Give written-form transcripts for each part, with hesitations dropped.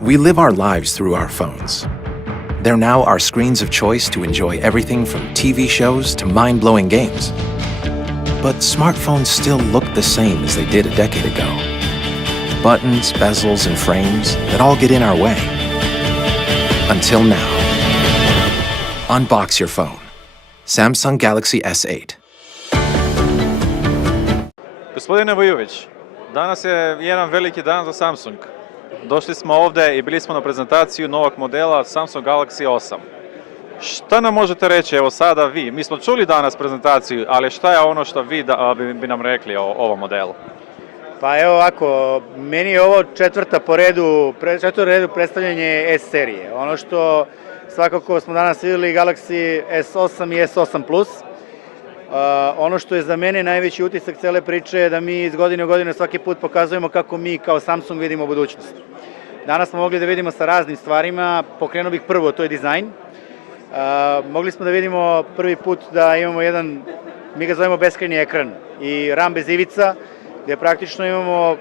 We live our lives through our phones. They're now our screens of choice to enjoy everything from TV shows to mind-blowing games. But smartphones still look the same as they did a decade ago. Buttons, bezels, and frames that all get in our way. Until now. Unbox your phone. Samsung Galaxy S8. Gospodine Vujović, danas je jedan veliki dan za Samsung. Došli smo ovdje i bili smo na prezentaciju novog modela Samsung Galaxy 8. Šta nam možete reći, evo sada vi? Mi smo čuli danas prezentaciju, ali šta je ono što vi bi nam rekli o ovom modelu? Pa evo ovako, meni je ovo četvrto redu predstavljanje S serije. Ono što svakako smo danas vidjeli Galaxy S8 i S8 Plus. Ono što je za mene najveći utisak cele priče je da mi iz godine u godinu svaki put pokazujemo kako mi kao Samsung vidimo budućnost. Danas smo mogli da vidimo sa raznim stvarima, pokrenuo bih prvo, to je dizajn. Mogli smo da vidimo prvi put da imamo jedan, mi ga zovemo beskrajni ekran i RAM bez ivica, gdje praktično imamo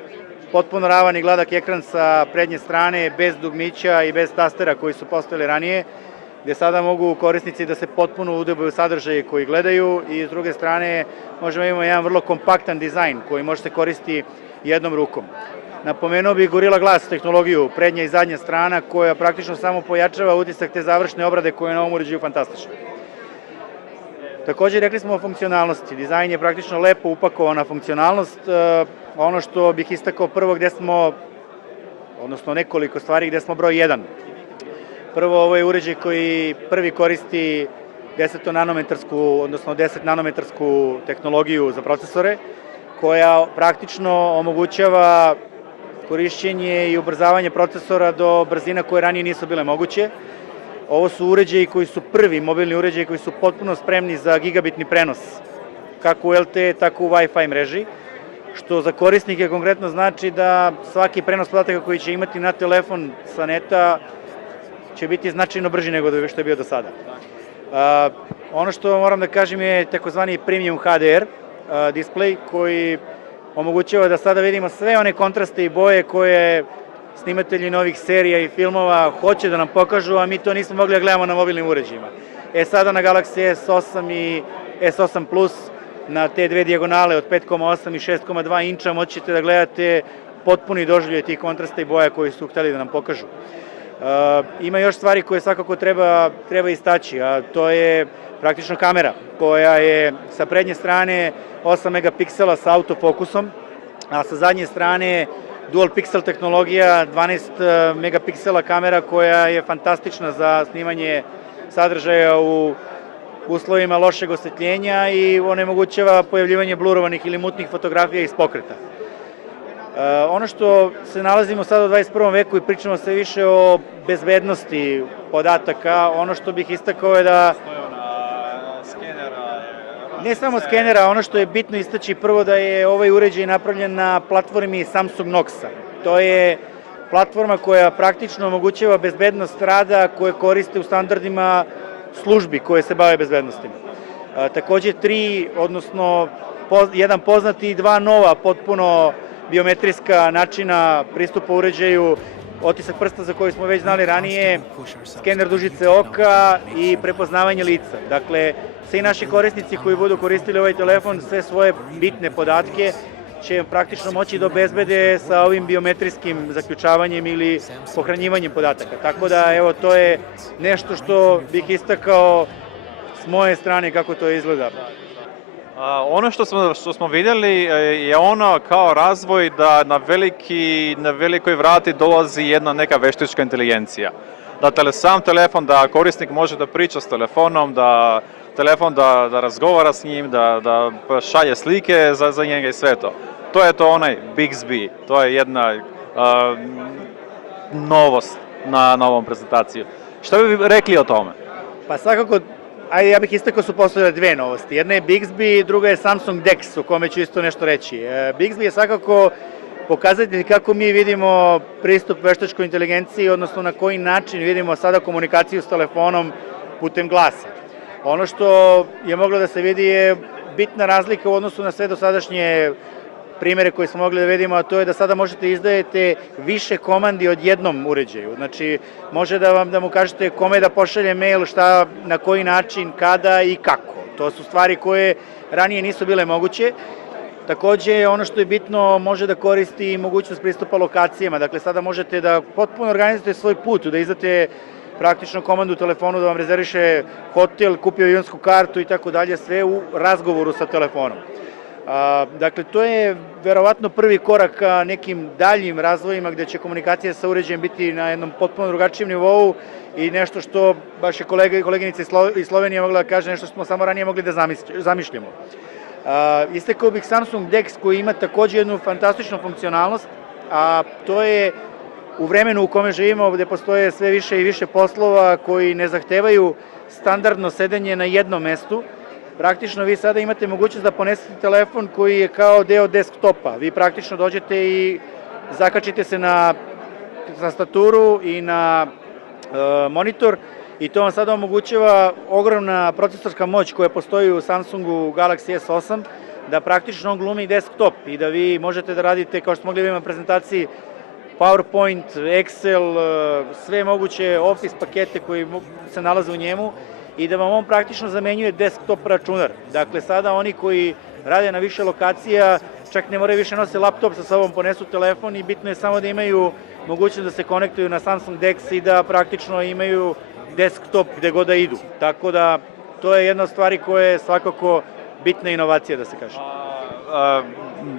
potpuno ravan i gladak ekran sa prednje strane, bez dugmića i bez tastera koji su postojali ranije, gdje sada mogu korisnici da se potpuno udobaju sadržaje koji gledaju i s druge strane možemo imati jedan vrlo kompaktan dizajn koji može se koristiti jednom rukom. Napomenuo bih Gorilla Glass tehnologiju, prednja i zadnja strana, koja praktično samo pojačava utisak te završne obrade koje je na ovom uređaju fantastično. Također rekli smo o funkcionalnosti. Dizajn je praktično lepo upakovana funkcionalnost. Ono što bih istakao prvo gdje smo, odnosno nekoliko stvari gdje smo broj 1. Prvo, ovo je uređaj koji prvi koristi 10 nanometarsku, odnosno 10 nanometarsku tehnologiju za procesore, koja praktično omogućava korišćenje i ubrzavanje procesora do brzina koje ranije nisu bile moguće. Ovo su uređaji koji su prvi mobilni uređaji koji su potpuno spremni za gigabitni prenos, kako u LTE, tako u Wi-Fi mreži, što za korisnike konkretno znači da svaki prenos podataka koji će imati na telefon sa neta će biti značajno brži nego što je bio do sada. Ono što moram da kažem je takozvani Premium HDR display koji omogućava da sada vidimo sve one kontraste i boje koje snimatelji novih serija i filmova hoće da nam pokažu, a mi to nismo mogli da gledamo na mobilnim uređajima. Sada na Galaxy S8 i S8 Plus na te dve dijagonale od 5,8 i 6,2 inča moći ćete da gledate potpuni doživljaj tih kontrasta i boja koji su hteli da nam pokažu. Ima još stvari koje svakako treba istaći, a to je praktično kamera koja je sa prednje strane 8 megapiksela sa autofokusom, a sa zadnje strane dual pixel tehnologija, 12 megapiksela kamera koja je fantastična za snimanje sadržaja u uslovima lošeg osvetljenja i onemogućava pojavljivanje blurovanih ili mutnih fotografija iz pokreta. Ono što se nalazimo sada u 21. veku i pričamo sve više o bezbednosti podataka, ono što bih istakao je da ne samo skenera, ono što je bitno istaći prvo da je ovaj uređaj napravljen na platformi Samsung Knoxa. To je platforma koja praktično omogućava bezbednost rada koje koriste u standardima službi koje se bave bezbednostima. Također jedan poznati i dva nova potpuno biometrijska načina pristupa uređaju, otisak prsta za koji smo već znali ranije, skener dužice oka i prepoznavanje lica. Dakle, svi naši korisnici koji budu koristili ovaj telefon, sve svoje bitne podatke će praktično moći da obezbede sa ovim biometrijskim zaključavanjem ili pohranjivanjem podataka. Tako da, evo, to je nešto što bih istakao s moje strane kako to izgleda. Ono što smo vidjeli je ono kao razvoj da na velikoj vrati dolazi jedna neka veštačka inteligencija. Da sam telefon, da korisnik može da priča s telefonom, da telefon da razgovara s njim, da šalje slike za njega i sve to. To je to onaj Bixby, to je jedna novost na ovom prezentaciju. Šta bi rekli o tome? Pa svakako, ja bih istakao su postojale dve novosti. Jedna je Bixby, druga je Samsung DeX, o kome ću isto nešto reći. Bixby je svakako pokazatelj kako mi vidimo pristup veštačkoj inteligenciji, odnosno na koji način vidimo sada komunikaciju s telefonom putem glasa. Ono što je moglo da se vidi je bitna razlika u odnosu na sve dosadašnje primere koje smo mogli da vidimo, a to je da sada možete izdajete više komandi od jednom uređaju. Znači, može da mu kažete kome da pošalje mail, šta, na koji način, kada i kako. To su stvari koje ranije nisu bile moguće. Takođe, ono što je bitno, može da koristi i mogućnost pristupa lokacijama. Dakle, sada možete da potpuno organizujete svoj put, da izdate praktično komandu u telefonu da vam rezerviše hotel, kupi avionsku kartu i tako dalje, sve u razgovoru sa telefonom. Dakle, to je verovatno prvi korak ka nekim daljim razvojima gde će komunikacija sa uređajem biti na jednom potpuno drugačijem nivou i nešto što baš je koleginica iz Slovenije mogla da kaže, nešto što smo samo ranije mogli da zamišljamo. Istekao bih Samsung DeX koji ima takođe jednu fantastičnu funkcionalnost, a to je u vremenu u kome živimo gde postoje sve više i više poslova koji ne zahtevaju standardno sedenje na jednom mestu. Praktično vi sada imate mogućnost da ponesete telefon koji je kao deo desktopa. Vi praktično dođete i zakačite se na tastaturu i na monitor i to vam sada omogućava ogromna procesorska moć koja postoji u Samsungu Galaxy S8, da praktično on glumi desktop i da vi možete da radite, kao što smo mogli vidjeti na prezentaciji, PowerPoint, Excel, sve moguće Office pakete koji se nalaze u njemu i da vam on praktično zamenjuje desktop računar. Dakle, sada oni koji rade na više lokacija čak ne moraju više nositi laptop sa sobom, ponesu telefon i bitno je samo da imaju mogućnost da se konektuju na Samsung DeX i da praktično imaju desktop gde god da idu. Tako da, to je jedna od stvari koja je svakako bitna inovacija, da se kaže.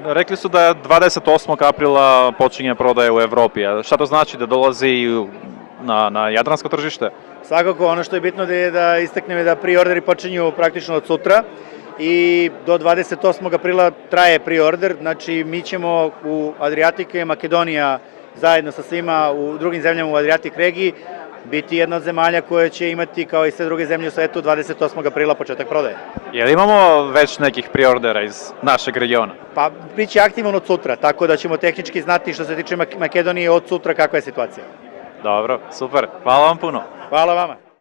Rekli su da 28. aprila počinje prodaja u Evropi. Šta to znači, da dolazi na jadransko tržište? Svakako, ono što je bitno da istaknem je da preorderi počinju praktično od sutra i do 28. aprila traje preorder, znači mi ćemo u Adriatika i Makedonija zajedno sa svima u drugim zemljama u Adriatik regiji biti jedna od zemalja koja će imati, kao i sve druge zemlje u svetu, 28. aprila početak prodaje. Jel imamo već nekih preordera iz našeg regiona? Pa, bit će aktivan od sutra, tako da ćemo tehnički znati što se tiče Makedonije od sutra kakva je situacija. Dobro, super. Hvala vam puno. Hvala vama.